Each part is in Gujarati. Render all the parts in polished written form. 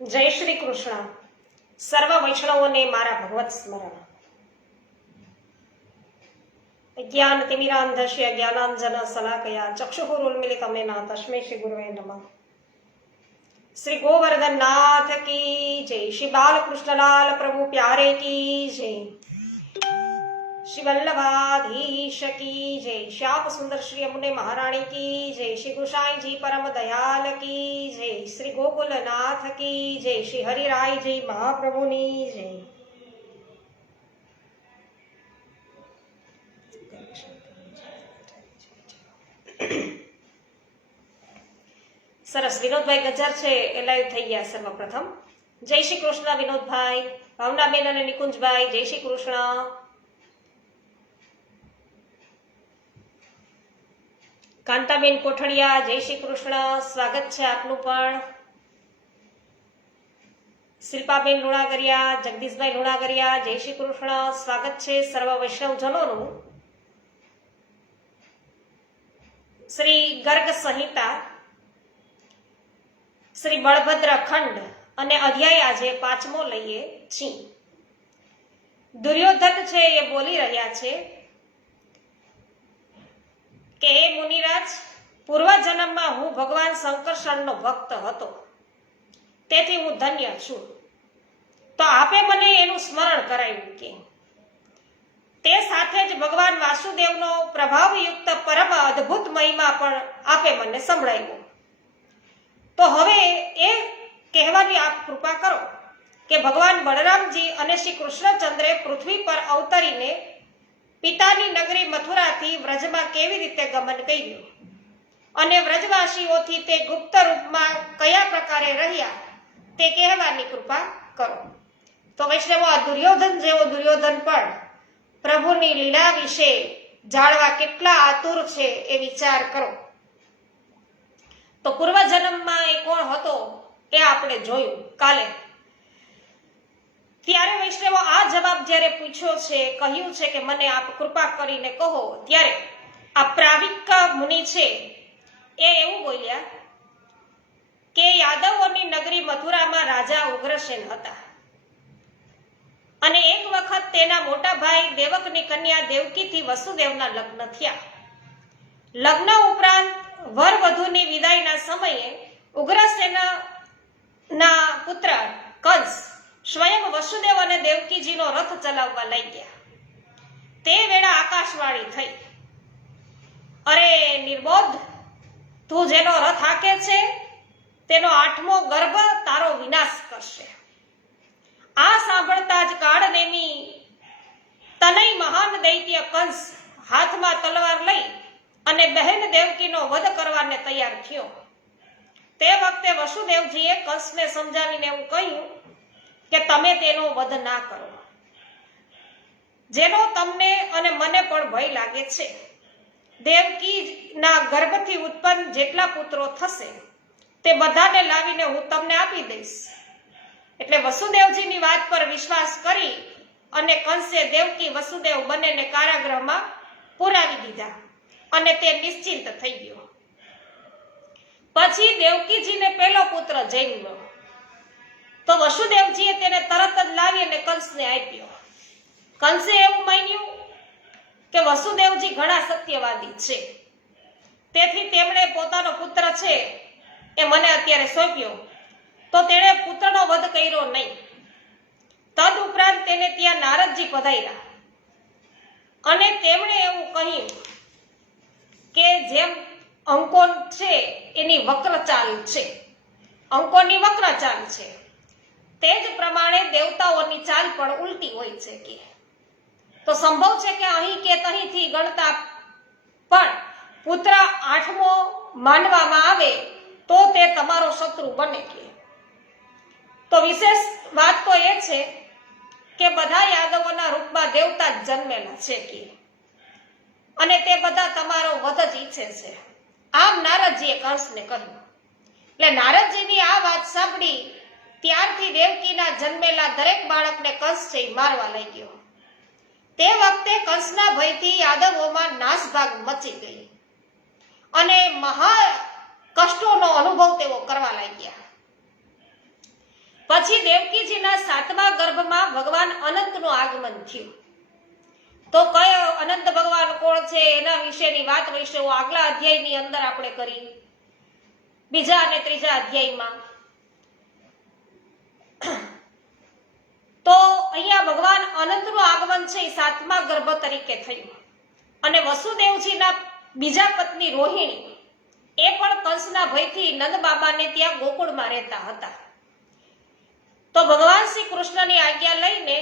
જય શ્રી કૃષ્ણ. સર્વ વૈષ્ણવોને મારા ભગવત સ્મરણ. જ્ઞાન તિમિરાંધસ્ય જ્ઞાનાંજન શલાકયા ચક્ષુરુન્મિલિતમેન તસ્મૈ શ્રી ગુરવે નમઃ. શ્રી ગોવર્ધન નાથ કી જય. શ્રી બાલકૃષ્ણલાલ પ્રભુ પ્યારે કી જય. શ્રી વલ્લભાધીશ કી જય. શ્યામ સુંદર શ્રી અમુને મહારાણી કી જય. શ્રી ગુસાઈજી પરમ દયાલ કી જય. શ્રી ગોકુલનાથ કી જય. શ્રી હરિરાયજી મહાપ્રભુની જય. સરસ. વિનોદભાઈ ગજર છે એ લાઈવ થઈ ગયા. સર્વપ્રથમ જય શ્રી કૃષ્ણ વિનોદભાઈ, ભાવનાબેન અને નિકુંજભાઈ. જય શ્રી કૃષ્ણ. કાંતાબેન કોઠડિયા જય શ્રી કૃષ્ણ, સ્વાગત છે આપનું પણ. શિલ્પાબેન લુણાગરિયા, જગદીશભાઈ લુણાગરિયા જય શ્રી કૃષ્ણ, સ્વાગત છે સર્વ વૈષ્ણવજનોનું. શ્રી ગર્ગ સંહિતા શ્રી બળભદ્ર ખંડ અને અધ્યાય આજે 5મો લઈએ છીએ. દુર્યોધન છે એ બોલી રહ્યા છે કે હે મુનિરાજ, પૂર્વજન્મમાં હું ભગવાન શંકરશણનો ભક્ત હતો, તેથી હું ધન્ય છું. તો આપે મને એનું સ્મરણ કરાવ્યું કે તે સાથે જ ભગવાન વાસુદેવનો પ્રભાવયુક્ત પરમ અદ્ભુત મહિમા પણ આપે મને સંભળાવ્યો. તો હવે એ કહેવાની આપ કૃપા કરો કે ભગવાન બળરામજી અને શ્રી કૃષ્ણચંદ્રે પૃથ્વી પર અવતરીને પિતાની નગરી મથુરાથી વ્રજમાં કેવી રીતે ગમન કર્યું અને વ્રજવાસીઓથી તે ગુપ્ત રૂપમાં કયા પ્રકારે રહ્યા તે કહેવાની કૃપા કરો. તો વૈષ્ણવો, આ દુર્યોધન જેવો દુર્યોધન પણ પ્રભુની લીલા વિશે જાણવા કેટલા આતુર છે એ વિચાર કરો. તો પૂર્વજન્મમાં એ કોણ હતો એ આપણે જોયું કાલે. ત્યારે વૈષ્ણવો આ જવાબ જ્યારે પૂછ્યો છે, કહ્યું છે કે મને આપ કૃપા કરીને કહો, ત્યારે આ પ્રાવિક મુનિ છે એ એવું બોલ્યા કે યાદવોની નગરી મથુરામાં રાજા ઉગ્રસેન હતા અને એક વખત તેના મોટા ભાઈ દેવકની કન્યા દેવકીથી વસુદેવના લગ્ન થયા. લગ્ન ઉપરાંત વર વધુની વિદાયના સમયે ઉગ્રસેનના પુત્ર કંસ સ્વયં વસુદેવ અને દેવકીજીનો રથ ચલાવવા લાગ્યા. તે વેળા આકાશવાણી થઈ, અરે નિર્બોધ, તું જેનો રથ હાકે છે તેનો 8મો ગર્ભ તારો વિનાશ કરશે. આ સાંભળતા જ કાળનેમી તનય મહાન દૈત્ય કંસ હાથમાં તલવાર લઈ અને બહેન દેવકીનો વધ કરવાને તૈયાર થયો. તે વખતે વસુદેવજીએ કંસને સમજાવીને એવું કહ્યું કે તમે તેનો વધ ના કરો, જેનો તમને અને મને પણ ભય લાગે છે. દેવકીના ગર્ભથી ઉત્પન્ન જેટલા પુત્રો થશે તે બધાને લાવીને હું તમને આપી દઈશ. એટલે વસુદેવજીની વાત પર વિશ્વાસ કરી અને કંસે દેવકી વસુદેવ બંનેને કારાગૃહમાં પુરાવી દીધા અને તે નિશ્ચિંત થઈ ગયો. પછી દેવકીજીને પહેલો પુત્ર જન્મ્યો તો વસુદેવજીએ તેને તરત જ લાવી અને કંસને આપ્યો. કંસે એવું માન્યું કે વસુદેવજી ઘણા સત્યવાદી છે, તેથી તેમણે પોતાનો પુત્ર છે એ મને અત્યારે સોંપ્યો, તો તેણે પુત્રનો વધ કર્યો નહીં. તદ ઉપરાંત તેને ત્યાં નારદજી પધાર્યા અને તેમણે એવું કહ્યું કે જેમ અંકો છે એની વક્ર ચાલ છે, અંકોની વક્ર ચાલ છે, તે જ પ્રમાણે દેવતાઓની ચાલ પણ ઉલટી હોય છે. કે તો સંભવ છે કે અહીં કે તહીંથી ગણતા પણ પુત્ર 8મો માનવામાં આવે તો તે તમારો શત્રુ બને. કે તો વિશેષ વાત તો એ છે કે બધા યાદવોના રૂપમાં દેવતા જ જન્મેલા છે કે અને તે બધા તમારો વધ જ ઈચ્છે છે. આમ નારદજીએ કંસને કહ્યું. એટલે નારદજીની આ વાત સાંભળી ત્યારથી દેવકીના જન્મેલા દરેક બાળકને કંસ છે મારવા લાગ્યો. તે વખતે કંસના ભયથી યાદવોમાં નાસભાગ મચી ગઈ અને મહા કષ્ટોનો અનુભવ તેઓ કરવા લાગ્યા. પછી દેવકીજીના 7મા ગર્ભમાં ભગવાન અનંતનું આગમન થયું. તો કયો અનંત ભગવાન કોણ છે એના વિશેની વાત વૈષ્ણવો આગલા અધ્યાયની અંદર આપણે કરી, બીજા અને ત્રીજા અધ્યાયમાં. તો અહીંયા ભગવાન અનંતનું આગમન છે એ 7મા ગર્ભ તરીકે થયું. અને વસુદેવજીના બીજા પત્ની રોહિણી એ પણ કંસના ભયથી નંદ બાબાને ત્યાં ગોકુળમાં રહેતા હતા. તો ભગવાન શ્રી કૃષ્ણની આજ્ઞા લઈને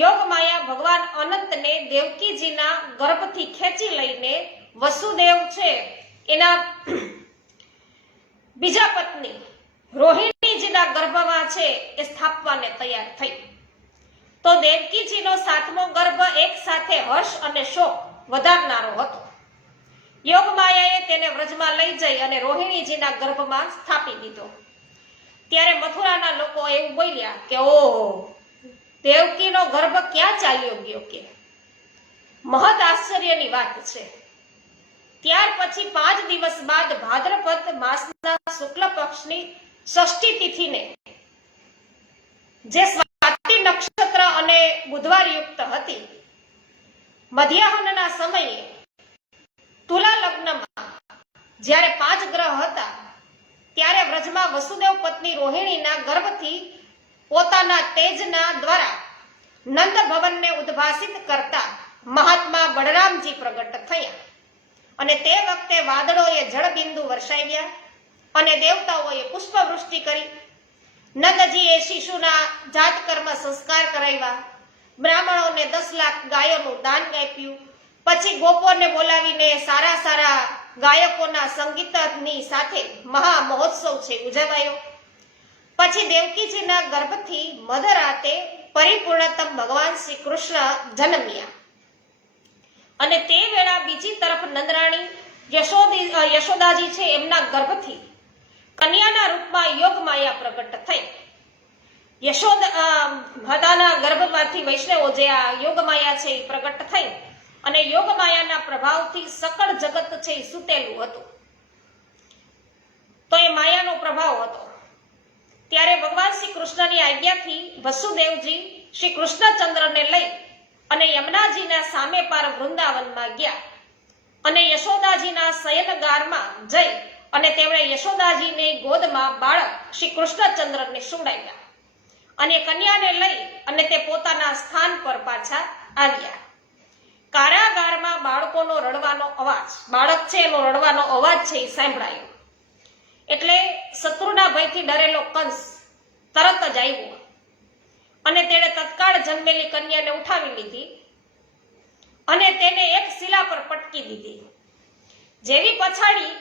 યોગમાયા ભગવાન અનંતને દેવકીજીના ગર્ભથી ખેંચી લઈને વસુદેવ છે એના બીજા પત્ની રોહિણીજીના ગર્ભમાં છે એ સ્થાપવાને તૈયાર થઈ. તો દેવકીજીનો 7મો ગર્ભ એક સાથે હર્ષ અને શોક વધારનારો હતો. યોગમાયાએ તેને વ્રજમાં લઈ જઈ અને રોહિણીજીના ગર્ભમાં સ્થાપી દીધો. ત્યારે મથુરાના લોકો એવું બોલ્યા કે ઓહો, દેવકીનો ગર્ભ ક્યાં ચાલ્યો ગયો, કે મહદ આશ્ચર્યની વાત છે. ત્યાર પછી 5 દિવસ બાદ ભાદ્રપદ માસના શુક્લ પક્ષની ષષ્ઠી તિથિને, જે સ્વાતિ નક્ષત્ર અને બુધવાર યુક્ત હતી, મધ્યાહનના સમયે તુલા લગ્નમાં જ્યારે 5 ગ્રહ હતા ત્યારે વ્રજમાં વસુદેવ પત્ની રોહિણીના ગર્ભથી પોતાના તેજના દ્વારા નંદ ભવનને ઉદ્ભાસિત કરતા મહાત્મા બળરામજી પ્રગટ થયા. અને તે વખતે વાદળોએ જળબિંદુ વર્ષાવ્યા અને દેવતાઓએ પુષ્પવૃષ્ટિ કરી. નંદજીએ શિશુના જાતકર્મ સંસ્કાર કરાવ્યા. બ્રાહ્મણોને 10 લાખ ગાયોનું દાન આપ્યું. પછી ગોપોને બોલાવીને સારા સારા ગાયકોના સંગીતની સાથે મહા મહોત્સવ છે ઉજવાયો. પછી દેવકીજીના ગર્ભથી મધરાતે પરિપૂર્ણતમ ભગવાન શ્રી કૃષ્ણ જન્મ્યા. અને તે વેળા બીજી તરફ નંદરાણી યશોદાજી છે એમના ગર્ભથી કન્યાના રૂપમાં યોગમાયા પ્રગટ થઈ. માતાના ગર્ભમાંથી વૈષ્ણવો જે આ યોગમાયા છે એ પ્રગટ થઈ. અને યોગમાયાના પ્રભાવથી સકળ જગત છે એ સૂતેલું હતું. તો એ માયાનો પ્રભાવ હતો. ત્યારે ભગવાન શ્રી કૃષ્ણની આજ્ઞાથી વસુદેવજી શ્રી કૃષ્ણચંદ્રને લઈ અને યમુનાજીના સામે પાર વૃંદાવનમાં ગયા. અને યશોદાજીના શયનગારમાં જઈ અને તેમણે યશોદાજીની ગોદમાં બાળક શ્રી કૃષ્ણચંદ્રને સુવડાવ્યા. અને કન્યાને લઈ અને તે પોતાના સ્થાન પર પાછા આવ્યા. કારાગારમાં બાળકોનો રડવાનો અવાજ, બાળક છે એનો રડવાનો અવાજ છે એ સાંભળાયો. એટલે શત્રુના ભયથી ડરેલો કંસ તરત જ આવ્યો અને તેણે તત્કાળ જન્મેલી કન્યાને ઉઠાવી લીધી અને તેને એક શિલા પર પટકી દીધી. જેવી પછાડી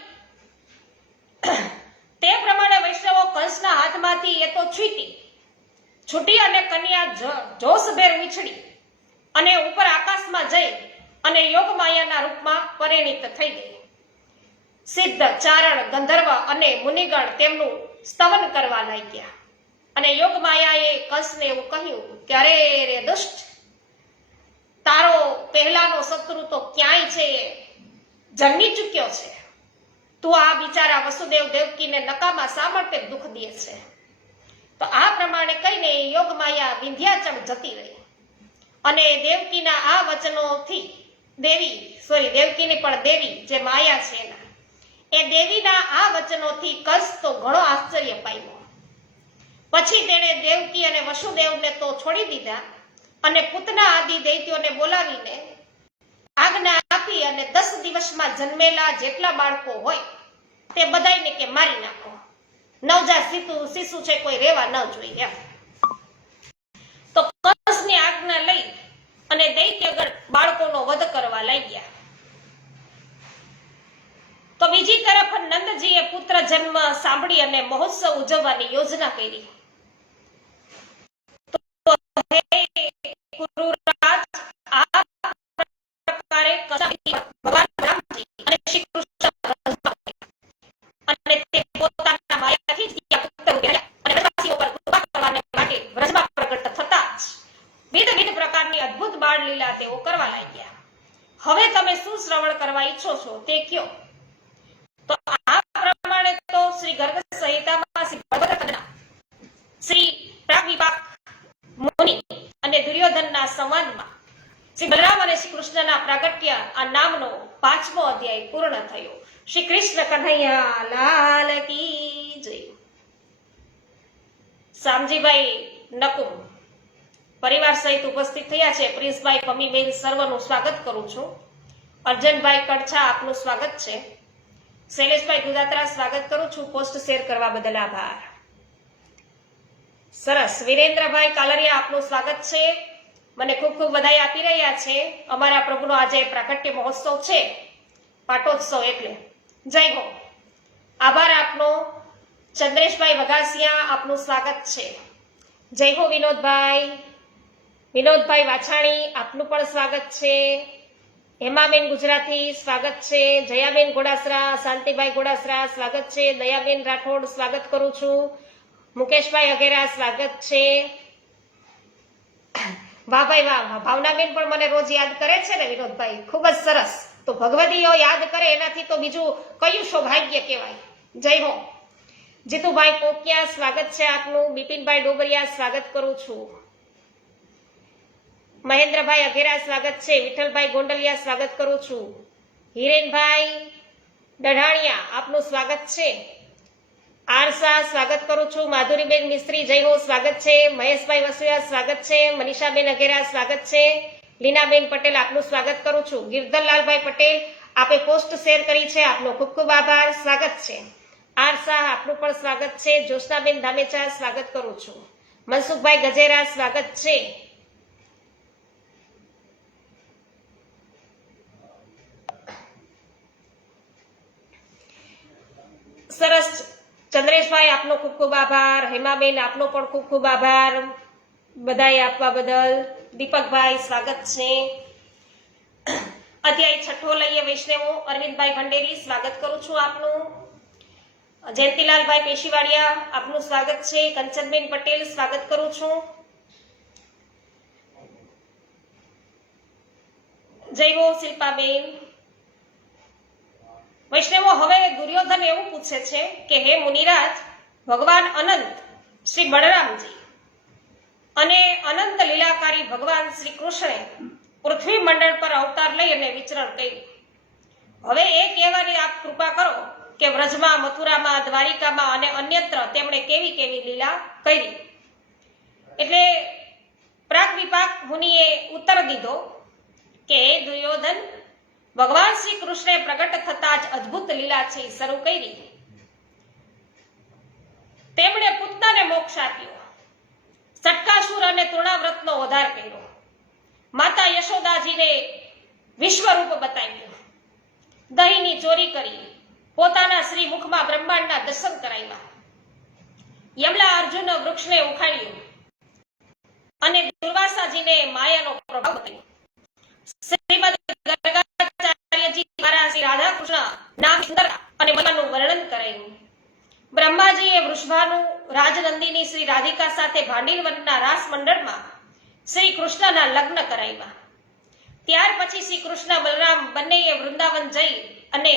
તે પ્રમાણે વૈષ્ણવો કંસના હાથમાંથી એ તો છૂટી અને કન્યા જોશભેર ઉછળી અને ઉપર આકાશમાં જઈ અને યોગમાયાના રૂપમાં પરિણીત થઈ ગઈ. સિદ્ધ, ચારણ, ગંધર્વ અને મુનિગણ તેમનું સ્તવન કરવા લાગ્યા. અને યોગમાયાએ કંસને એવું કહ્યું કે અરે રે દુષ્ટ, તારો પહેલાનો શત્રુ તો ક્યાંય છે જન્મી ચૂક્યો છે. તું આ બિચારા વસુદેવ દેવકીને નકામા શા માટે દુઃખ દે છે? તો આ પ્રમાણે કહીને યોગમાયા વિંધ્યાચલ જતી રહી. અને દેવકીના આ વચનોથી દેવકીની પણ દેવી જે માયા છે એના, એ દેવીના આ વચનોથી કંસ તો ઘણો આશ્ચર્ય પામ્યો. પછી તેણે દેવકી અને વસુદેવને તો છોડી દીધા અને પૂતના આદિ દૈત્યોને બોલાવીને આજ્ઞા આપી અને 10 દિવસમાં જન્મેલા જેટલા બાળકો હોય તે બધાયને કે મારી નાખો. નવજાત શિશુ છે કોઈ રહેવા ન જોઈએ એમ. તો કંસની આજ્ઞા લઈ અને દૈત્યગણ બાળકોનો વધ કરવા લાગ્યા. તો બીજી તરફ નંદજીએ પુત્ર જન્મ સાંભળી અને મહોત્સવ ઉજવવાની યોજના કરી. તો હે કુરુરાજ, આ પ્રકારે ભગવાન રામજી અને શ્રી કૃષ્ણ અને તે પોતાના માયાથી જ ત્યાં પુત્ર ઉભર્યા અને વ્રજવાસીઓ પર કૃપા કરવાને માટે વ્રજમાં પ્રગટ થતા જ વિવિધ પ્રકારની અદ્ભુત બાળ લીલા તેઓ કરવા લાગ્યા. હવે તમે શું શ્રવણ કરવા ઈચ્છો છો તે કયો? તો આ પ્રમાણે તો શ્રી ગર્ગ સંહિતામાં શ્રી ભગવત કથા શ્રી આ નામનો 5મો અધ્યાય પૂર્ણ થયો. શ્રી કૃષ્ણ કન્હૈયા લાલ કી જય. શામજીભાઈ નકુમ પરિવાર સહિત ઉપસ્થિત થયા છે. પ્રિન્સભાઈ, પમીબેન સર્વનું સ્વાગત કરું છું. અર્જનભાઈ કડછા, આપનું સ્વાગત છે. શૈલેષભાઈ ગુદાત્રા, સ્વાગત કરું છું. પોસ્ટ શેર કરવા બદલ આભાર. સરસ. વિરેન્દ્રભાઈ કાલરિયા, આપનું સ્વાગત છે. મને ખૂબ ખૂબ વધાઈ આપી રહ્યા છે. અમારા પ્રભુનો આજે પ્રાકટ્ય મહોત્સવ છે, પાટોત્સવ એટલે. જય હો. આભાર આપનો. ચંદ્રેશભાઈ વઘાસિયા, આપનું સ્વાગત છે. જય હો. વિનોદભાઈ વાછાણી, આપનું પણ સ્વાગત છે. હેમાબેન ગુજરાતી, સ્વાગત છે. જયાબેન ગોડાસરા, શાંતિભાઈ ગોડાસરા, સ્વાગત છે. દયાબેન રાઠોડ, સ્વાગત કરું છું. મુકેશભાઈ અઘેરા, સ્વાગત છે. વાહ ભાઈ વાહ. ભાવનાબેન પણ મને રોજ યાદ કરે છે ને વિનોદભાઈ, ખૂબ જ સરસ. તો ભગવદીઓ યાદ કરે એનાથી તો બીજું કયું સૌભાગ્ય કહેવાય. જય હો. જીતુભાઈ પોકિયા, સ્વાગત છે આપનું. બિપિનભાઈ ડોબરિયા, સ્વાગત કરું છું. મહેન્દ્રભાઈ અઘેરા, સ્વાગત છે. વિઠ્ઠલભાઈ ગોંડલિયા, સ્વાગત કરું છું. હિરેનભાઈ દઢાણિયા, આપનું સ્વાગત છે. આરસા, સ્વાગત કરું છું. માધુરીબેન મિસ્ત્રી, જય હો, સ્વાગત છે. મહેશભાઈ વસુયા, સ્વાગત છે. મનીષાબેન અઘેરા, સ્વાગત છે. લીનાબેન પટેલ, આપનું સ્વાગત કરું છું. ગિરધરલાલભાઈ પટેલ, આપે પોસ્ટ શેર કરી છે, આપનો ખૂબ ખૂબ આભાર, સ્વાગત છે. આરસા, આપનું પણ સ્વાગત છે. જ્યોત્સનાબેન ધામેચા, સ્વાગત કરું છું. મનસુખભાઈ ગજેરા, સ્વાગત છે. સરસ. ચંદ્રેશભાઈ, આપનો ખૂબ ખૂબ આભાર. હેમાબેન, આપનો પણ ખૂબ ખૂબ આભાર બધાઈ આપવા બદલ. દીપકભાઈ, સ્વાગત છે. અધ્યાય 6 લઈએ વૈષ્ણવો. અરવિંદભાઈ ભંડેરી, સ્વાગત કરું છું આપનું. જયંતિલાલભાઈ પેશીવાડિયા, આપનું સ્વાગત છે. કંચનબેન પટેલ, સ્વાગત કરું છું. જય હો. શિલ્પાબેન. વૈષ્ણવો, હવે દુર્યોધન એવું પૂછે છે કે હે મુનિરાજ, ભગવાન અનંત શ્રી બળરામજી અને અનંત લીલાકારી ભગવાન શ્રી કૃષ્ણે પૃથ્વી મંડળ પર અવતાર લઈ અને વિચરણ કર્યું. હવે એ કહેવાની આપ કૃપા કરો કે વ્રજમાં, મથુરામાં, દ્વારિકામાં અને અન્યત્ર તેમણે કેવી કેવી લીલા કરી. એટલે પ્રાક વિપાક મુનિએ ઉત્તર દીધો કે હે દુર્યોધન, ભગવાન શ્રી કૃષ્ણે પ્રગટ થતા જ અદ્ભુત લીલા છે શરૂ કરી. તેમણે પુત્રને મોક્ષ આપ્યો, સટકાસુર અને તૃણાવ્રતનો ઉદ્ધાર કર્યો, માતા યશોદાજીને વિશ્વરૂપ બતાવ્યું, દહીંની ચોરી કરી, પોતાના શ્રી મુખમાં બ્રહ્માંડના દર્શન કરાવ્યા, યમલા અર્જુન વૃક્ષને ઉખાડ્યું અને દુર્વાસાજીને માયાનો પ્રભાવ બતાવ્યો. શ્રીમદ ગર્ગાચાર્યજી દ્વારા શ્રી રાધા કૃષ્ણ નામ સુંદરતા અને મહિમાનું વર્ણન કરાયું. બ્રહ્માજીએ વૃષભાનું રાજનંદિની શ્રી રાધિકા સાથે ભાંડીલવનના રાસ મંડળમાં શ્રી કૃષ્ણના લગ્ન કરાવ્યા. ત્યાર પછી શ્રી કૃષ્ણ બલરામ બંનેએ વૃંદાવન જઈ અને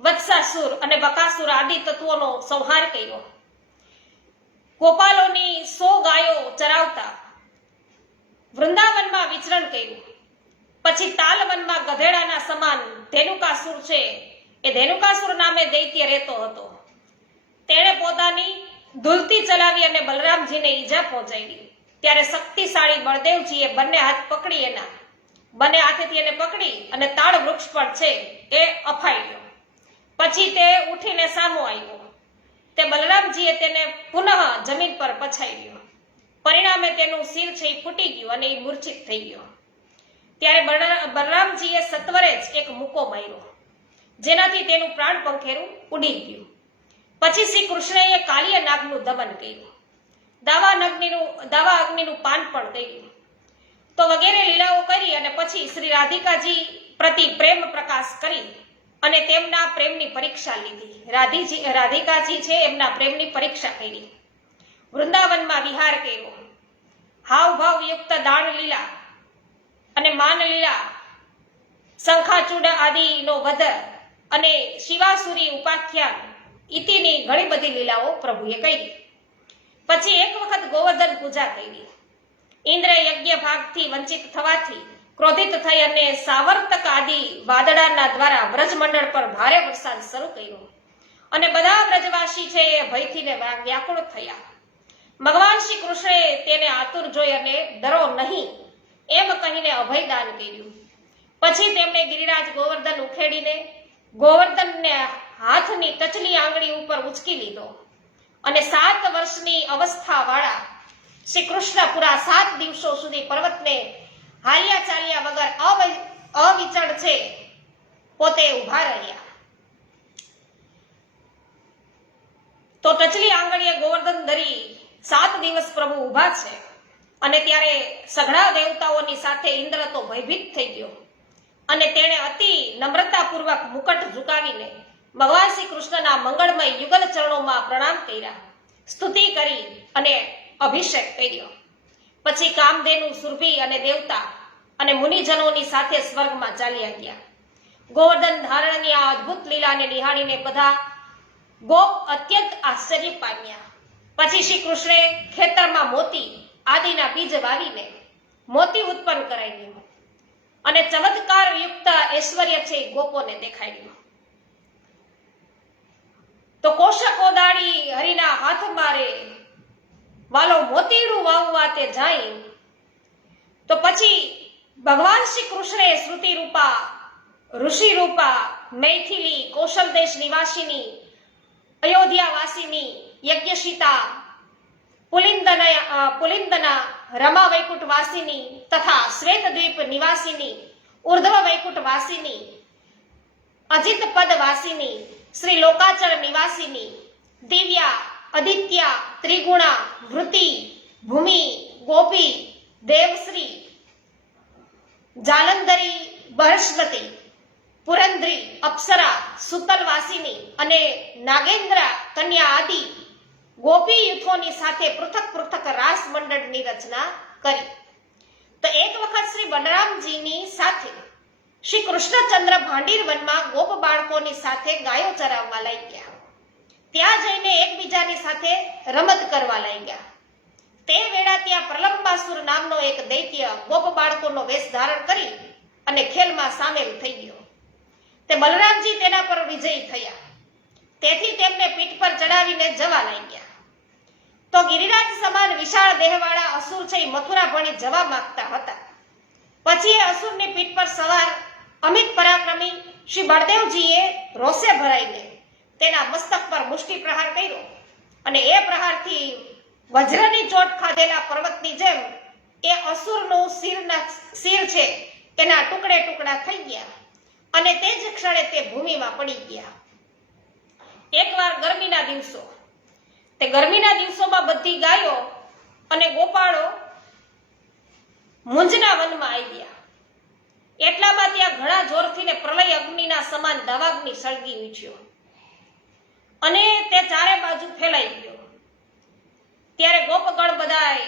વત્સાસુર અને બકાસુર આદિ તત્વોનો સંહાર કર્યો. ગોપાલોની 100 ગાયો ચરાવતા વૃંદાવનમાં વિચરણ કર્યું. પછી તાલવનમાં ગધેડાના સમાન ધેનુકાસુર છે, એ ધેનુકાસુર નામે દૈત્ય રહેતો હતો. તેણે પોતાની ધૂલતી ચલાવી અને બલરામજીને ઈજા પહોંચાડી. ત્યારે શક્તિશાળી બળદેવજીએ બંને હાથેથી એને પકડી અને તાળ વૃક્ષ પર છે એ અફાડ્યો. પછી તે ઉઠીને સામો આવ્યો. તે બલરામજીએ તેને પુનઃ જમીન પર પછાડ્યો. પરિણામે તેનું શિર છે એ ફૂટી ગયું અને એ મૂર્છિત થઈ ગયો. ત્યારે બલરામજીએ સત્વરે જ એક મૂકો માર્યો, જેનાથી તેનું પ્રાણ પંખેરું ઉડી ગયું. પછી શ્રી કૃષ્ણએ કાલિય નાગનું દમન કર્યું, દાવા અગ્નિનું પાન પણ કર્યું. તો વગેરે લીલાઓ કરી અને પછી શ્રી રાધિકાજી પ્રતિ પ્રેમ પ્રકાશ કરી અને તેમના પ્રેમની પરીક્ષા લીધી. રાધિકાજી છે એમના પ્રેમની પરીક્ષા કરી. વૃંદાવનમાં વિહાર કર્યો. હાવભાવ યુક્ત દાન લીલા અને માન લીલા, શંખાચૂડ આદિનો વધ અને શિવાસુરી ઉપાખ્યાન ઇતિની ઘણી બધી લીલાઓ પ્રભુએ કરી. પછી એક વખત ગોવર્ધન પૂજા કરી. ઇન્દ્ર યજ્ઞ ભાગથી વંચિત થવાથી ક્રોધિત થઈ અને સાવર્તક આદિ વાદળાના દ્વારા વ્રજમંડળ પર ભારે વરસાદ શરૂ કર્યો અને બધા વ્રજવાસી છે એ ભયથી ને વ્યાકુળ થયા. ભગવાન શ્રી કૃષ્ણએ તેને આતુર જોઈ અને ડરો નહીં એમ કહીને અભયદાન કર્યું. પછી તેમણે ગિરિરાજ ગોવર્ધન ઉખેડીને ગોવર્ધનને હાથની ટચલી આંગળી ઉપર ઉચકી લીધો અને 7 વર્ષની અવસ્થા વાળા શ્રી કૃષ્ણ પૂરા 7 દિવસો સુધી પર્વતને હાલ્યા ચાલ્યા વગર અવિચળ છે પોતે ઊભા રહ્યા. તો ટચલી આંગળીએ ગોવર્ધન ધરી 7 દિવસ પ્રભુ ઊભા છે અને ત્યારે સઘળા દેવતાઓની સાથે ઇન્દ્ર તો ભયભીત થઈ ગયો અને તેણે અતિ નમ્રતાપૂર્વક મુકટ ઝુકાવીને ભગવાન શ્રી કૃષ્ણના મંગળમય યુગલ ચરણોમાં પ્રણામ કર્યા, સ્તુતિ કરી અને અભિષેક કર્યો. પછી કામધેનુ સુરભી અને દેવતા અને મુનિજનોની સાથે સ્વર્ગમાં ચાલ્યા ગયા. ગોવર્ધન ધારણની આ અદ્ભુત લીલાને નિહાળીને બધા ગોપ અત્યંત આશ્ચર્ય પામ્યા. પછી શ્રી કૃષ્ણે ખેતરમાં મોતી આદિના બીજ વાવીને મોતી ઉત્પન્ન કરાવ્યું અને ચમત્કાર યુક્ત ઐશ્વર્ય છે ગોપોને દેખાડ્યું. તો કોશકો દાડી હરિના હાથ મારે વાલો મોતીડું વાવવા તે જાય. તો પછી ભગવાન શ્રી કૃષ્ણે શ્રુતિ રૂપા, ઋષિ રૂપા, મૈથિલી, કૌશલ દેશ નિવાસીની, અયોધ્યા વાસીની, યજ્ઞશીતા, પુલિંદના, રમા વૈકુંઠ વાસીની તથા શ્વેતદ્વીપ નિવાસીની, ઉર્ધ્વ વૈકુંઠ વાસીની, અજિત પદ વાસીની, શ્રી લોકાચળ નિવાસીની, દિવ્યા, અદિત્યા, ત્રિગુણા, વૃત્તિ, ભૂમિ, ગોપી, દેવશ્રી, જાલંધરી, બૃહસ્પતિ, પુરંદ્રી, અપ્સરા, સુતલ વાસીની અને નાગેન્દ્ર કન્યા આદિ ગોપી યુથોની સાથે પૃથક પૃથક રાસ મંડળની રચના કરી. તો એક વખત શ્રી બલરામજીની સાથે શ્રી કૃષ્ણચંદ્ર ભાંડીર વનમાં ગોપ બાળકોની સાથે ગાયો ચરાવવા લાગ્યા. ત્યાં જઈને એકબીજાની સાથે રમત કરવા લાગ્યા. તે વેળા ત્યાં પ્રલંબાસુર નામનો એક દૈત્ય ગોપ બાળકોનો વેશ ધારણ કરી અને ખેલમાં સામેલ થઈ ગયો. તે બલરામજી તેના પર વિજયી થયા. તેથી તેમને પીઠ પર ચડાવીને જવા લાગ્યા. તો ગિરિરાજ સમાન વિશાળ દેહવાળા અસુર છે મથુરા ભણી જવા માંગતા હતા. પછી એ અસુરની પીઠ પર સવાર અમિત પરાક્રમી શ્રી બળદેવજીએ રોષે ભરાઈને તેના મસ્તક પર મુષ્ટિ પ્રહાર કર્યો અને એ પ્રહારથી વજ્રની ચોટ ખાધેલા પર્વતની જેમ એ અસુરનું શિર છે એના ટુકડે ટુકડા થઈ ગયા અને તે જ ક્ષણે તે ભૂમિમાં પડી ગયા. એકવાર ગરમીના દિવસો, તે ગરમીના દિવસોમાં બધી ગાયો અને ગોપાળો મુંજના વનમાં આવી ગયા. એટલામાં ત્યાં ઘણા જોરથી ને પ્રલય અગ્નિના સમાન દાવાગ્નિ સળગી ઉઠ્યો અને તે ચારે બાજુ ફેલાઈ ગયો. ત્યારે ગોપગણ બધાય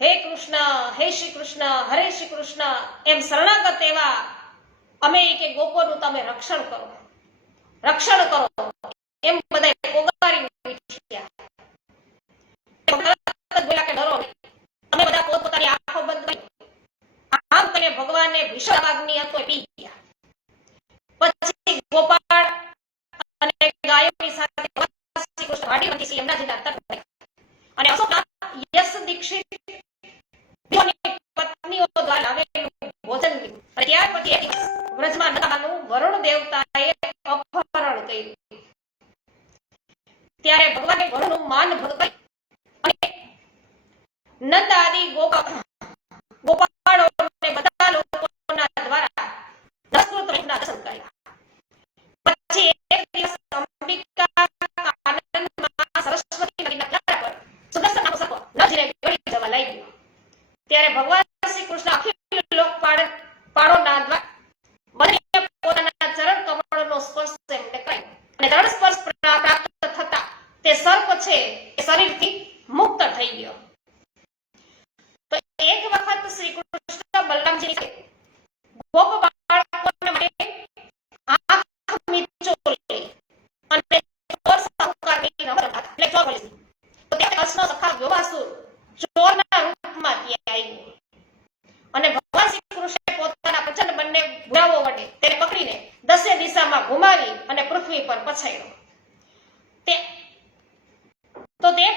હે કૃષ્ણ, હે શ્રી કૃષ્ણ, હરે શ્રી કૃષ્ણ એમ શરણાગત એવા અમે કે ગોપોનું તમે રક્ષણ કરો, રક્ષણ કરો એમ બધા પોગારી ઉઠ્યા. બોલ્યા કે ડરો નહીં. અમે બધા પોતપોતાની આંખો બંધ કરી આમ કરીને ભગવાનને ભીષણ અગ્નિ હતો પી ગયા. પછી ગોપાળ અને ગાયોની સાથે શ્રી કૃષ્ણ વાડીમાંથી શ્રી યમુનાજીના તટ ગયા અને અશોકનાથ યશ દીક્ષિત પત્નીઓ દ્વારા લાવેલું ભોજન લીધું અને ત્યાર પછી એક દિવસ વ્રજમાં નંદાનું વરુણ દેવતાએ અપહરણ કર્યું. ત્યારે ભગવાને વરુણનું માન ભંગ કરી અને નંદ આદિ ગોપાળો અને બધા લોકોના દ્વારા દસકૃત રૂપના દર્શન કર્યા. પછી એક દિવસ અંબિકા કાનનમાં સરસ્વતી નદીના કિનારા પર સુદર્શન નામનો સર્પ નજીને ગળી જવા લાગ્યો. ત્યારે ભગવાન શ્રી કૃષ્ણ અખિલ લોકપાળોના દ્વારા પોતાના ચરણ કમળનો સ્પર્શ એમને કર્યો અને ચરણ સ્પર્શ પ્રાપ્ત થતા તે સર્પ છે એ શરીરથી મુક્ત થઈ ગયો. તો એક વખત શ્રી કૃષ્ણ બલરામજી ગોપ બાળકોને માટે આંખ મીચોળી અને ચોર સાહુકારની રમત હતા એટલે ચોર પોલીસ. તો ત્યારે કૃષ્ણ સખા વ્યોમાસુર ચોરના રૂપમાં ત્યાં આવ્યો અને ભગવાન શ્રી કૃષ્ણે તે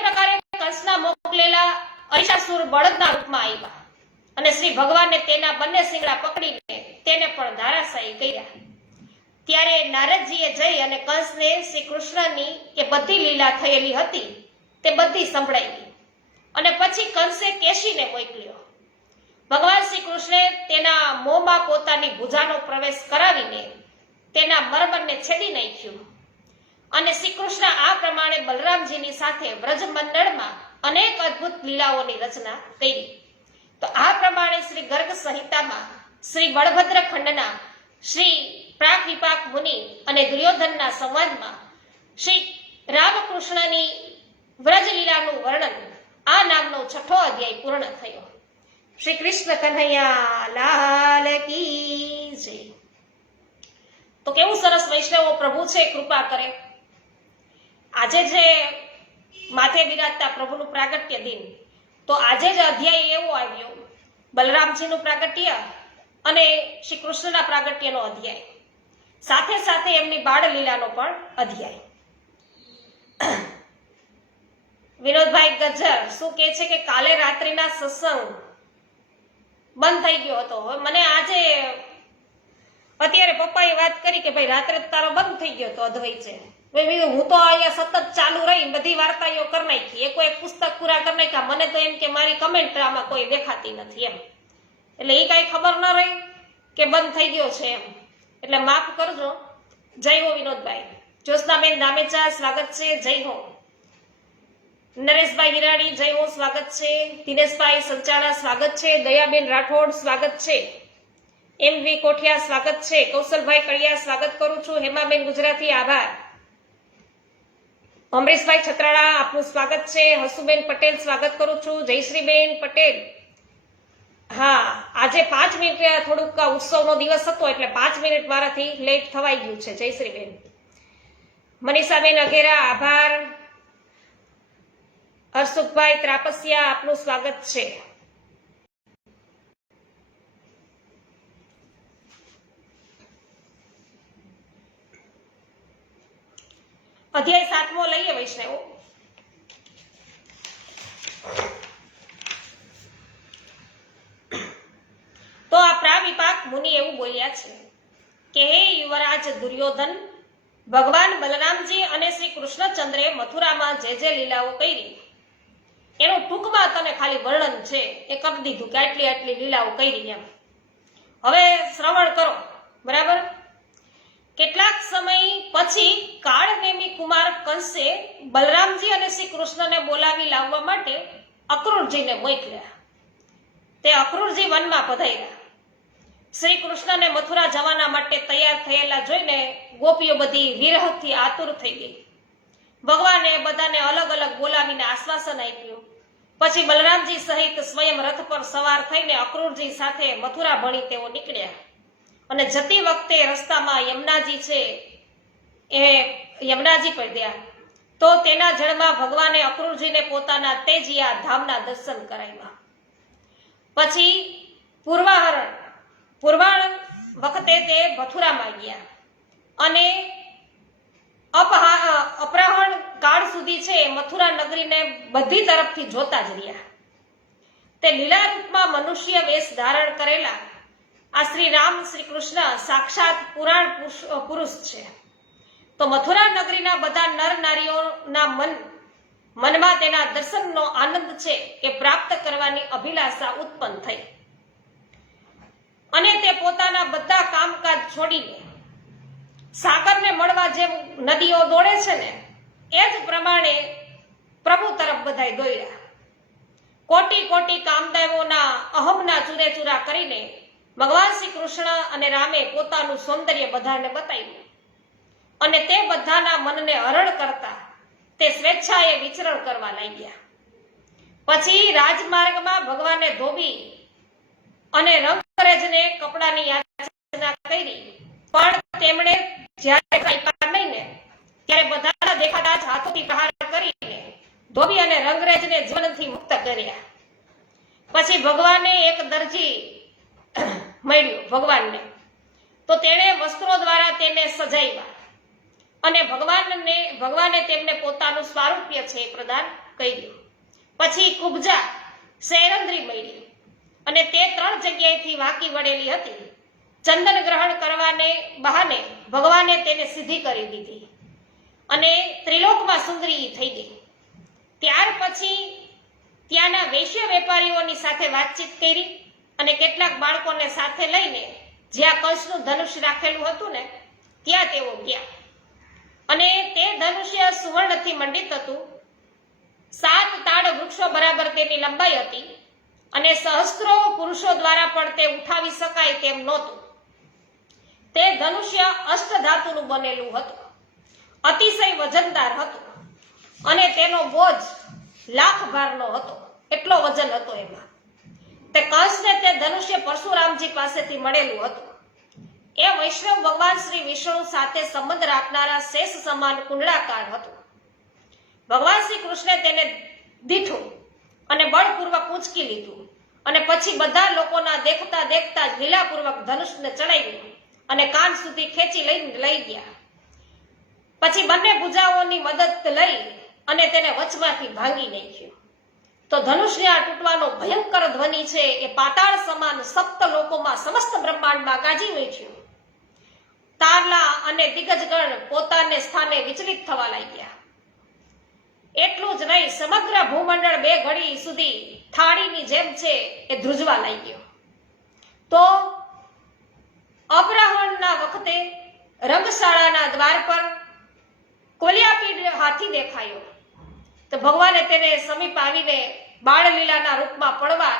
પ્રકારે કંસના મોકલેલા અહિષાસુર બળદના રૂપમાં આવ્યા અને શ્રી ભગવાને તેના બંને શિંગડા પકડીને તેને પણ ધરાશાયી કર્યા. ત્યારે નારદજીએ જઈ અને કંસને શ્રી કૃષ્ણની એ બધી લીલા થયેલી હતી તે બધી સંભળાવી અને પછી કંસે કેશીને મોકલ્યો. ભગવાન શ્રી કૃષ્ણે તેના મોંમાં પોતાની ભુજાનો પ્રવેશ કરાવીને તેના મર્મને છેદી નાખ્યું અને શ્રી કૃષ્ણ આ પ્રમાણે બલરામજીની સાથે વ્રજ મંડળમાં અનેક અદ્ભુત લીલાઓની રચના કરી. તો આ પ્રમાણે શ્રી ગર્ગ સંહિતામાં શ્રી બળભદ્ર ખંડના શ્રી પ્રાક વિપાક મુનિ અને દુર્યોધનના સંવાદમાં શ્રી રામકૃષ્ણની વ્રજ લીલાનું વર્ણન આ નામનો 6થો અધ્યાય પૂર્ણ થયો. શ્રી કૃષ્ણ કન્હૈયા લાલ કી જય. તો કેવું સરસ વૈષ્ણવો પ્રભુ છે, કૃપા કરે. આજે જે માથે બિરાજતા પ્રભુનું પ્રાગટ્ય દિન, તો આજે જ અધ્યાય એવો આવ્યો બલરામજીનું પ્રાગટ્ય અને શ્રી કૃષ્ણના પ્રાગટ્યનો અધ્યાય, સાથે સાથે એમની બાળ લીલાનો પણ અધ્યાય. વિનોદભાઈ ગજ્જર શું કહે છે કે કાલે રાત્રિના સત્સંગ બંધ થઈ ગયો હતો. હવે મને આજે અત્યારે પપ્પાએ વાત કરી કે ભાઈ રાત્રે તારો બંધ થઈ ગયો હતો અદ્વૈત છે. હું તો અહીંયા સતત ચાલુ રહી બધી વાર્તાઓ કરી નાખી, એકો એક પુસ્તક પૂરા કરી નાખ્યા. મને તો એમ કે મારી કમેન્ટ આમાં કોઈ દેખાતી નથી એમ, એટલે એ કાંઈ ખબર ન રહી કે બંધ થઈ ગયો છે એમ, એટલે માફ કરજો. જય હો વિનોદભાઈ. જ્યોત્સનાબેન દામેચા સ્વાગત છે, જય હો. નરેશભાઈ હિરાણી જય હો, સ્વાગત છે. દિનેશભાઈ સંચાણા સ્વાગત છે. દયાબેન રાઠોડ સ્વાગત છે. એમવી કોઠિયા સ્વાગત છે. કૌશલભાઈ કડિયા સ્વાગત કરું છું. હેમાબેન ગુજરાતી આભાર. અમરીશભાઈ છત્રાળા આપનું સ્વાગત છે. હસુબેન પટેલ સ્વાગત કરું છું. જયશ્રીબેન પટેલ. હા, આજે 5 મિનિટ થોડુંક ઉત્સવનો દિવસ હતો એટલે 5 મિનિટ મારાથી લેટ થવાઈ ગયું છે. જયશ્રીબેન. મનીષાબેન અઘેરા આભાર. હર્ષુભાઈ ત્રાપસિયા આપનું સ્વાગત છે. અધ્યાય 7મો લઈએ વૈષ્ણવો. તો આ પ્રાવિપાક મુનિ એવું બોલ્યા છે કે હે યુવરાજ દુર્યોધન, ભગવાન બલરામજી અને શ્રી કૃષ્ણચંદ્રે મથુરામાં જે લીલાઓ કરી એનું ટૂંકમાં તને ખાલી વર્ણન છે એ કરી દીધું કે આટલી આટલી લીલાઓ કરી એમ. હવે શ્રવણ કરો, બરાબર. કેટલાક સમય પછી કાળનેમી કુમાર કંસે બલરામજી અને શ્રી કૃષ્ણને બોલાવી લાવવા માટે અક્રૂરજીને મોકલ્યા. તે અક્રૂરજી વનમાં પધાર્યા. શ્રી કૃષ્ણને મથુરા જવાના માટે તૈયાર થયેલા જોઈને ગોપીઓ બધી વિરહથી આતુર થઈ ગઈ. ભગવાને બધાને અલગ અલગ બોલાવીને આશ્વાસન આપ્યું. પછી બલરામજી સહિત સ્વયં રથ પર સવાર થઈને અક્રૂરજી સાથે મથુરા ભણી તેઓ નીકળ્યા અને જતી વખતે રસ્તામાં યમુનાજી છે એ યમુનાજી પડ્યા. તો તેના જળમાં ભગવાને અક્રૂરજીને પોતાના તેજિયા ધામના દર્શન કરાવ્યા. પછી પૂર્વાહણ વખતે તે મથુરામાં ગયા અને અપરાહણ કાળ સુધી છે મથુરા નગરીને બધી તરફથી જોતા જ રહ્યા. તે લીલા રૂપમાં મનુષ્ય વેશ ધારણ કરેલા આ શ્રી રામ શ્રી કૃષ્ણ સાક્ષાત પુરાણ પુરુષ છે. તો મથુરા નગરીના બધા નર નારીઓના મનમાં તેના દર્શનનો આનંદ છે એ પ્રાપ્ત કરવાની અભિલાષા ઉત્પન્ન થઈ અને તે પોતાના બધા કામકાજ છોડીને સાગરને મળવા જેમ નદીઓ દોડે છે ને એ જ પ્રમાણે પ્રભુ તરફ બધાય દોડ્યા. કોટી કોટી કામદેવોના અહમના ચૂરેચૂરા કરીને ભગવાન શ્રી કૃષ્ણ અને રામે પોતાનું સૌંદર્ય બધાને બતાવ્યું અને તે બધાના મનને હરણ કરતા તે સ્વેચ્છાએ વિચરણ કરવા લાગ્યા. પછી રાજમાર્ગમાં ભગવાને ધોબી અને રંગરેજને કપડાની યાચના કરી, પણ તેમણે જ્યારે આપ્યા નહીં ને ત્યારે બધાના દેખાતા જ હાથોથી પ્રહાર કરીને ધોબી અને રંગરેજને જીવનથી મુક્ત કર્યા. પછી ભગવાને એક દરજી મળ્યો ભગવાનને, તો તેણે વસ્ત્રો દ્વારા તેને સજાવ્યા અને ભગવાને તેમને પોતાનું સ્વારૂપ્ય છે એ પ્રદાન કર્યું. પછી કુબજા શેરંદ્રી મળી અને તે 3 જગ્યાએથી વાંકી વળેલી હતી. ચંદન ગ્રહણ કરવાને બહાને ભગવાને તેને સીધી કરી દીધી અને ત્રિલોકમાં સુંદરી થઈ ગઈ. ત્યાર પછી ત્યાંના વૈશ્ય વેપારીઓની સાથે વાતચીત કરી અને કેટલાક બાળકોને સાથે લઈને જ્યાં કંસનું ધનુષ્ય રાખેલું હતું ને ત્યાં તેઓ ગયા અને તે ધનુષ્ય સુવર્ણથી મંડિત હતું. 7 તાડ વૃક્ષો બરાબર તેની લંબાઈ હતી અને સહસ્ત્રો પુરુષો દ્વારા પણ તે ઉઠાવી શકાય તેમ નહોતું. તે ધનુષ્ય અષ્ટધાતુનું બનેલું હતું, અતિશય વજનદાર હતું અને તેનો બોજ લાખ ભારનો હતો. એટલો વજન હતો એમાં. તે કંસને તે ધનુષ્ય પરશુરામજી પાસેથી મળેલું હતું. એ વૈષ્ણવ ભગવાન શ્રી વિષ્ણુ સાથે સંબંધ રાખનારા શેષ સમાન કુંડળાકાર હતું. ભગવાન શ્રી કૃષ્ણે તેને દીઠું અને બળપૂર્વક ઊંચકી લીધું અને પછી બધા લોકોના દેખતા દેખતા જ લીલાપૂર્વક ધનુષને ચડાવ્યું અને કાન સુધી ખેંચી લઈ ગયા. પછી બંને ભુજાઓની મદદ લઈ અને તેને વચમાંથી ભાંગી નાખ્યું. તો ધનુષને આ તૂટવાનો ભયંકર ધ્વનિ છે એ પાતાળ સમાન સપ્ત લોકોમાં સમસ્ત બ્રહ્માંડમાં ગાજી ઉઠ્યું. તારલા અને દિગ્ગજગણ પોતાને સ્થાને વિચલિત થવા લાગ્યા. એટલું જ નહીં, સમગ્ર ભૂમંડળ 2 ઘડી સુધી થાળીની જેમ છે એ ધ્રુજવા લાગ્યો. તો અપરાહ્નના વખતે રંગશાળાના દ્વાર પર કોલિયાપીડ હાથી દેખાયો. તો ભગવાને તેને સમીપ આવીને બાળલીલાના રૂપમાં પડવા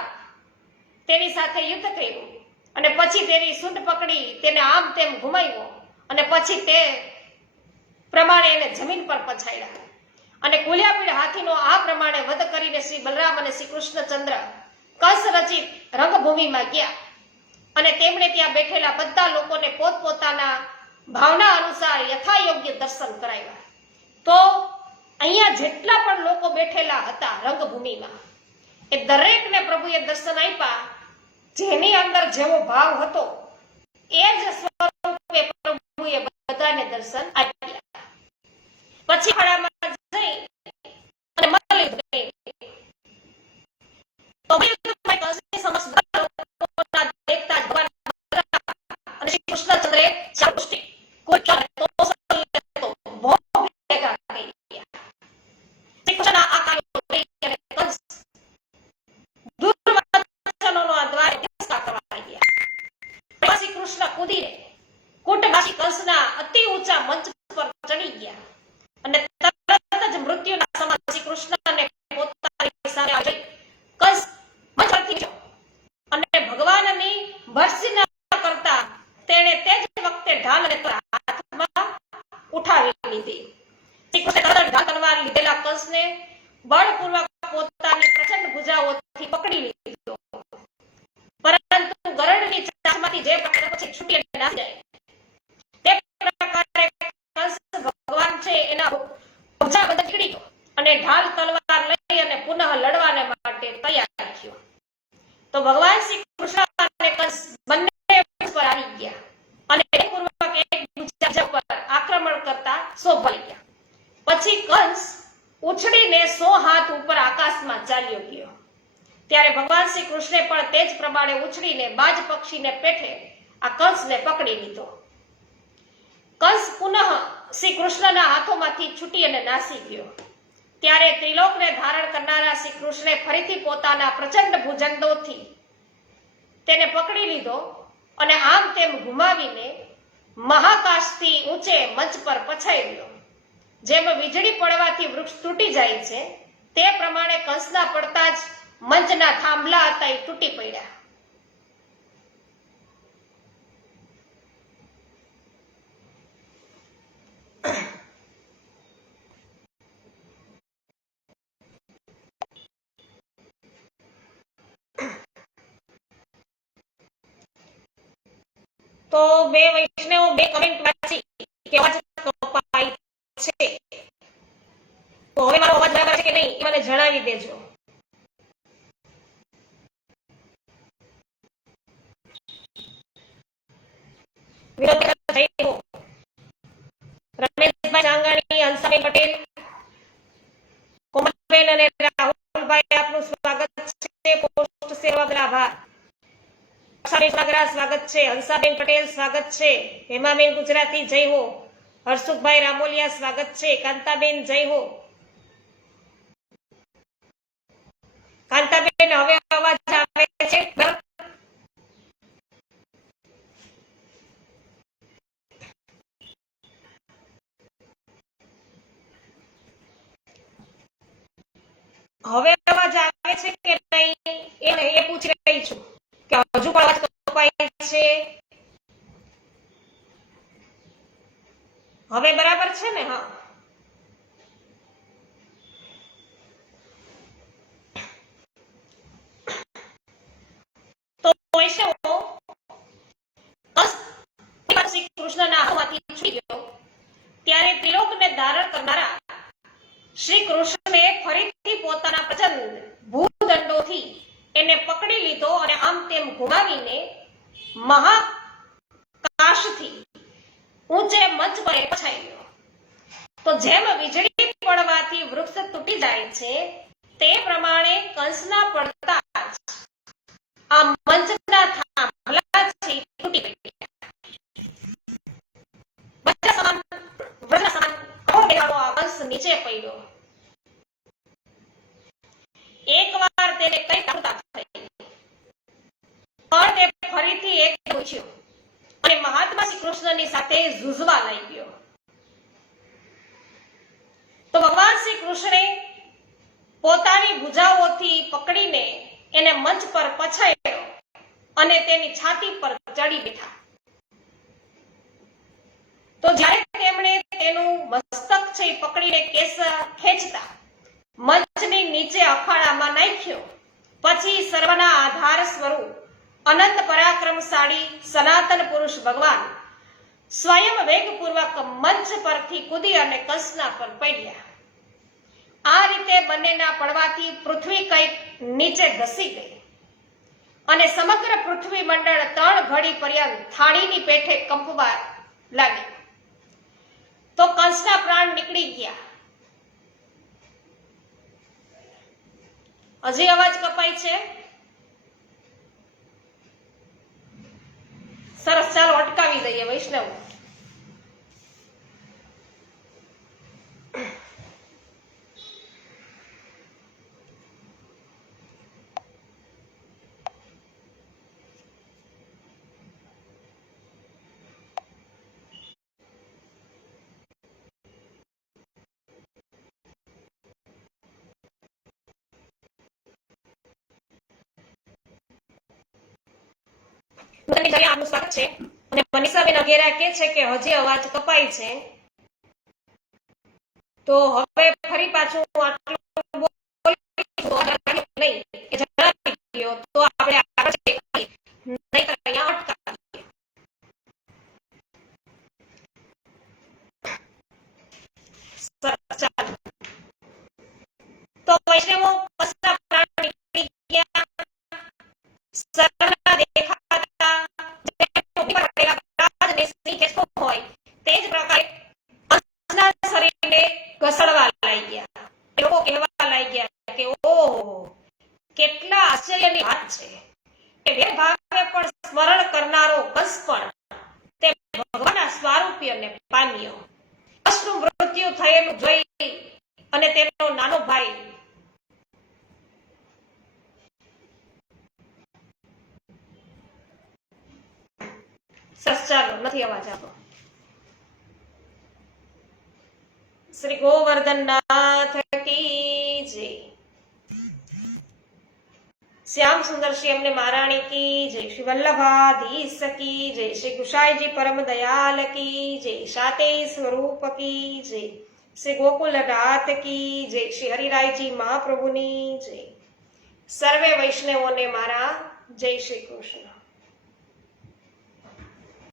તેની સાથે યુદ્ધ કર્યું અને પછી તેની સૂંઢ પકડી તેને આમ તેમ ઘુમાવ્યો અને પછી તે પ્રમાણે એને જમીન પર પછાડ્યા. અને કોલિયાપીડ હાથીનો આ પ્રમાણે વધ કરીને શ્રી બલરામ અને શ્રી કૃષ્ણચંદ્ર કંસ રચિત રંગભૂમિમાં ગયા અને તેમણે ત્યાં બેઠેલા બધા લોકોને પોતપોતાના ભાવના અનુસાર યથાયોગ્ય દર્શન કરાવ્યા. તો અહીંયા જેટલા પણ લોકો બેઠેલા હતા રંગભૂમિમાં એ દરેકને પ્રભુએ દર્શન આપ્યા. જેની અંદર જેવો ભાવ હતો એ જ સ્વરૂપે પ્રભુએ બધાને દર્શન આપ્યા. પછી ખડામાં જઈ અને મલ્લયુદ્ધ કર્યું. તો મલ્લયુદ્ધમાં કંસની સમક્ષ બધા લોકોના દેખતા જ ભગવાન અને શ્રી કૃષ્ણચંદ્રે ચાપુષ્ટિ કોઈ તો ભો ભેગા કરી ગયા. શ્રી કૃષ્ણના આ કાર્યો લઈ અને કંસ દુર્વચનોનો આ દ્વાર તિરસ્કાર કરવા લાગ્યા. પછી કૃષ્ણ કૂદીને કૂટવાસી કંસના અતિ ઊંચા મંચ પર ચડી ગયા અને તરત જ મૃત્યુના સમાન શ્રી કૃષ્ણને પોતાની સામે આવી કંસ મંચ પરથી ઉઠ્યો અને ભગવાનની ભર્ત્સના કરતા તેણે તે જ વખતે ઢાલ અને હાથમાં ઉઠાવી લીધી. શ્રી કૃષ્ણે તરત ઢાલ તલવાર લીધેલા કંસને બળપૂર્વક પોતાની પ્રચંડ ભુજાઓથી પકડી લીધો. પરંતુ ગરુડની ચાંચમાંથી જે પ્રકારે પછી છૂટી અને નાસી જાય તે પ્રકારે કંસ ભગવાન છે એના ભુજા બધા નીકળી ગયો અને ઢાલ તલવાર લઈ અને પુનઃ લડવાને માટે તૈયાર થયો. તો ભગવાન શ્રી કૃષ્ણ અને કંસ બંને પર આવી ગયા અને પૂર્વક એકબીજા પર આક્રમણ કરતા શોભાઈ ગયા. પછી કંસ ઉછળીને 100 હાથ ઉપર આકાશમાં ચાલ્યો ગયો. ત્યારે ભગવાન શ્રી કૃષ્ણે પણ તે જ પ્રમાણે ઉછળીને બાજ પક્ષીને પેઠે આ કંસને પકડી લીધો. કંસ પુનઃ શ્રી કૃષ્ણના હાથોમાંથી છૂટી અને નાસી ગયો. ત્યારે ત્રિલોકને ધારણ કરનારા શ્રી કૃષ્ણે ફરીથી પોતાના પ્રચંડ ભુજંગોથી તેને પકડી લીધો અને આમ તેમ ઘુમાવીને મહાકાશથી ઊંચે મંચ પર પછાડ્યો. જેમ વીજળી પડવાથી વૃક્ષ તૂટી જાય છે તે પ્રમાણે કંસના પડતા જ મંચના થાંભલા હતા એ તૂટી પડ્યા. તો બે વૈષ્ણવ બે કમેન્ટ વાંચી કે અવાજ કપાય છે. તો હવે મારો અવાજ બરાબર છે કે નહીં એ મને જણાવી દેજો. રમેશભાઈ હંસાબેન પટેલ, કોમલબેન અને રાહુલભાઈ આપનું સ્વાગત છે. પોસ્ટ સેવા બદલ આભાર. સ્વાગત છે. હંસાબેન પટેલ સ્વાગત છે. હેમાબેન ગુજરાતી જય હો. હર્ષુખભાઈ રામોલિયા સ્વાગત છે. કાંતાબેન જય હો. કાંતાબેન હવે અવાજ આવે છે? હવે અવાજ આવે છે કે નહીં એ પૂછી રહી છું કે હજુ પણ અવાજ કપાય છે? હવે બરાબર છે ને? હા, તો વૈષ્ણવો શ્રી કૃષ્ણના હાથમાંથી છૂટી ગયો ત્યારે ત્રિલોકને ધારણ કરનારા શ્રી કૃષ્ણે ફરીથી પોતાના પ્રચંડ ભૂદંડોથી એને પકડી લીધો અને આમ તેમ ઘુમાવીને મહાકાશથી ઊંચે મંચ પર પછાઈ ગયો. તો જેમ વીજળી પડવાથી વૃક્ષ તૂટી જાય છે તે પ્રમાણે કંસના પડતા આ મંચના થાંભલા છે તૂટી પડ્યા. વજ્ર સમાન આ કંસ નીચે પડ્યો. એકવાર તેને કઈ તાકાત થઈ પણ તે ફરીથી એક ઉઠ્યો અને મહાત્મા શ્રી કૃષ્ણની સાથે ઝૂઝવા લાગ્યો. તો ભગવાન શ્રી કૃષ્ણે પોતાની ભુજાઓથી પકડીને એને મંચ પર પછાડ્યો અને તેની છાતી પર ચડી બેઠા. તો જ્યારે તેમણે તેનું મસ્તક છે પકડીને કેસ ખેંચતા મંચની નીચે અખાડામાં નાખ્યો, પછી સર્વના આધાર સ્વરૂપ અનંત પરાક્રમશાળી સનાતન પુરુષ ભગવાન સ્વયં વેગપૂર્વક મંચ પરથી કૂદી અને કંસના પર પડ્યા. આ રીતે બંનેના પડવાથી પૃથ્વી કંઈક નીચે ઘસી ગઈ અને સમગ્ર પૃથ્વી મંડળ 3 ઘડી પર્યંત થાળીની પેઠે કંપવા લાગી. તો કંસના પ્રાણ નીકળી ગયા. હજી અવાજ કપાય છે? સરસ, ચાલો અટકાવી દઈએ વૈષ્ણવ. આપનું સ્વાગત છે. અને મનીષાબેન અઘેરા કહે છે કે હજી અવાજ કપાય છે. તો હવે ફરી પાછું આટલું નહીં કે જણાવી દો તો આપણે આગળ નહીં અહીંયા અટકાવીએ. ચાલો, તો વૈષ્ણવો કંસના પ્રાણ નીકળી ગયા. સર્વના દેખાતા હોય તે જ પ્રકારે કંસના શરીરને ઘસડવા લાગ્યા. લોકો કહેવા લાગ્યા કે ઓહો, કેટલા આશ્ચર્યની વાત છે કે વેદભાવે પણ સ્મરણ કરનારો કંસ પણ તે ભગવાનના સ્વરૂપને પામ્યો. કંસનું મૃત્યુ થયેલું જોઈ અને તેનો નાનો ભાઈ ચાલો નથી અવાજ આપો. શ્રી ગોવર્ધનનાથ કી જય. શ્યામ સુંદર શ્રી અમને મહારાણી કી જય. શ્રી વલ્લભાધીશ કી જય. શ્રી ગુસાઈજી પરમ દયાલ કી જય. શાતે સ્વરૂપ કી જય. શ્રી ગોકુલનાથ કી જય. શ્રી હરિરાયજી મહાપ્રભુની જય. સર્વે વૈષ્ણવોને મારા જય શ્રી કૃષ્ણ.